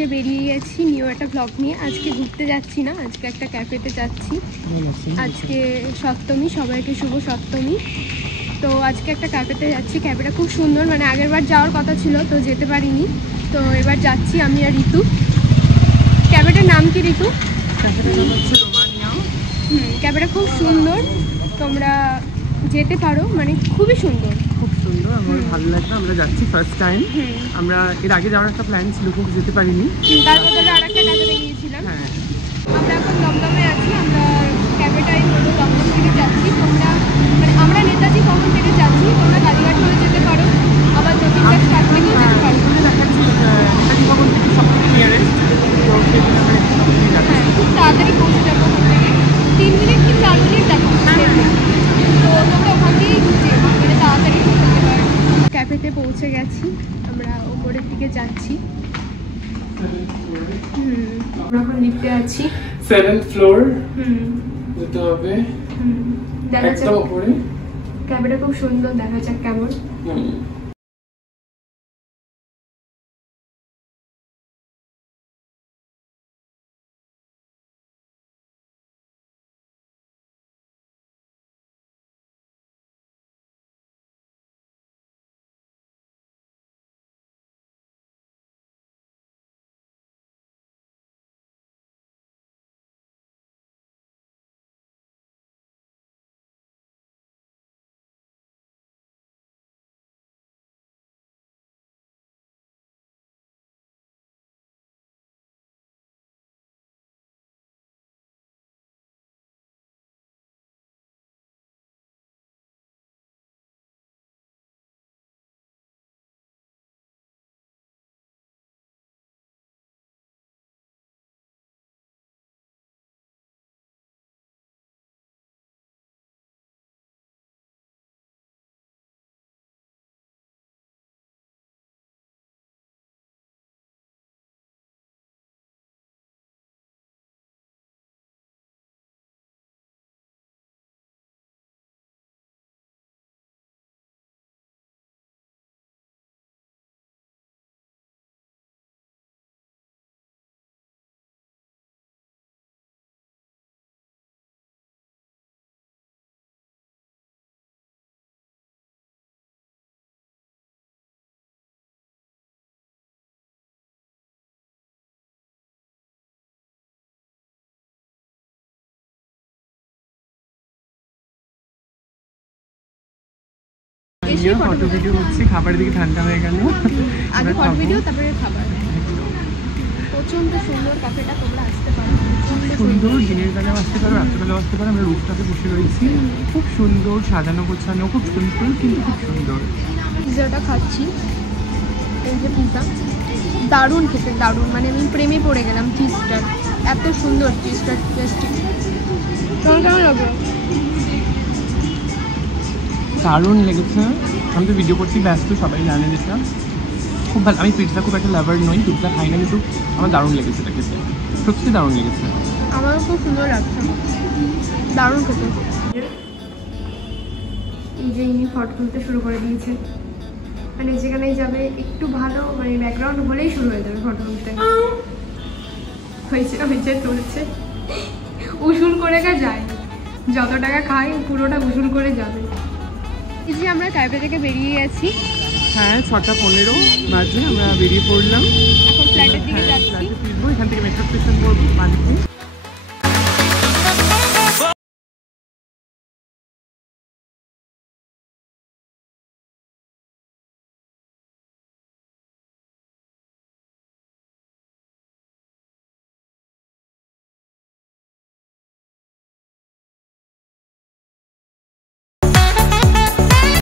যে বেরিয়ে গেছি নিউ একটা ব্লগ নিয়ে। আজকে ঘুরতে যাচ্ছি না, আজকে একটা ক্যাফেতে যাচ্ছি। আজকে সপ্তমী, সবাইকে শুভ সপ্তমী। তো আজকে একটা ক্যাফেতে যাচ্ছি। ক্যাফেটা খুব সুন্দর, মানে আগেরবার যাওয়ার কথা ছিল তো যেতে পারিনি, তো এবার যাচ্ছি আমি আর ঋতু। ক্যাফেটার নাম কি ঋতু? ক্যাফেটা খুব সুন্দর, তোমরা যেতে পারো, মানে খুবই সুন্দর, খুব সুন্দর, আমার ভালো লাগবে। আমরা যাচ্ছি ফার্স্ট টাইম। আমরা এর আগে যাওয়ার একটা প্ল্যান ছিল কিন্তু যেতে পারিনি, তার বদলে আর একটা ক্যাফেতে গিয়েছিলাম। হ্যাঁ আমরা এখন দমদমে আছি, আমরা ক্যাফেটাই হলো দমদম থেকে যাচ্ছি। তোমরা মানে আমরা নেতাজি ভবন থেকে যাচ্ছি, তোমরা কালীঘাট হয়ে যেতে পারো, আবার যতীনদাস ঘাট থেকেও যেতে পারো। দেখাচ্ছি নেতাজি ভবন থেকে সবথেকে নিয়ারেস্ট, তো সেখানে আমরা সবথেকে যাচ্ছি। হ্যাঁ, খুব তাড়াতাড়ি পৌঁছে যাবো ওখান থেকে, 3 মিনিট কি 4 মিনিট দেখাচ্ছে। তো তোমরা ওখান দিয়েই ঘুরছে, মানে তাড়াতাড়ি পৌঁছাতে পারো। ক্যাফেতে পৌঁছে গেছি, আমরা ওপরের দিকে যাচ্ছি। আমরা এখন লিফটে আছি, 7th ফ্লোর যেতে হবে। দেখা যাক, একদম উপরে। ক্যাফেটা খুব সুন্দর, দেখা যাক কেমন। ফটো ভিডিও হচ্ছে, খাবারের দিকে ঠান্ডা হয়ে গেল। আগে ফটো ভিডিও, তারপরে খাবার। প্রচন্ড সুন্দর ক্যাফেটা, তোমরা আসতে পারো। সুন্দর, দিনের বেলাও আসতে পারো, রাত্রেবেলাও আসতে পারো। আমরা রুফটপে বসে রয়েছি, খুব সুন্দর সাজানো গোছানো, খুব সিম্পল কিন্তু খুব সুন্দর। পিৎজাটা খাচ্ছি, এই যে পিৎজা, দারুণ খেতে, দারুণ, মানে আমি প্রেমে পড়ে গেলাম চিজটার, এত সুন্দর চিজটার টেস্টি। তোমার কেমন লাগলো? দারুণ লেগেছে। আমি তো ভিডিও করছি ব্যস্ত, সবাই জানে যেটা। খুব ভালো। আমি পিৎজা খুব একটা লাভার নই, পিৎজা খাই না, কিন্তু আমার দারুণ লেগেছে এটা খেতে, সত্যি দারুণ লেগেছে। আমারও খুব সুন্দর লাগছে, দারুণ খেতে। এই যে ইনি ফটো তুলতে শুরু করে দিয়েছে, মানে যেখানেই যাবে একটু ভালো মানে ব্যাকগ্রাউন্ড হলেই শুরু হয়ে যাবে ফটো তুলতে। হয়েছে হয়েছে, তুলছে, উসুল করে যায়, যত টাকা খাই পুরোটা উসুল করে যাবে। এই যে আমরা ক্যাফে থেকে বেরিয়ে গেছি, হ্যাঁ 6টা 15 বাজে আমরা বেরিয়ে পড়লাম, এখন ফ্ল্যাটের দিকে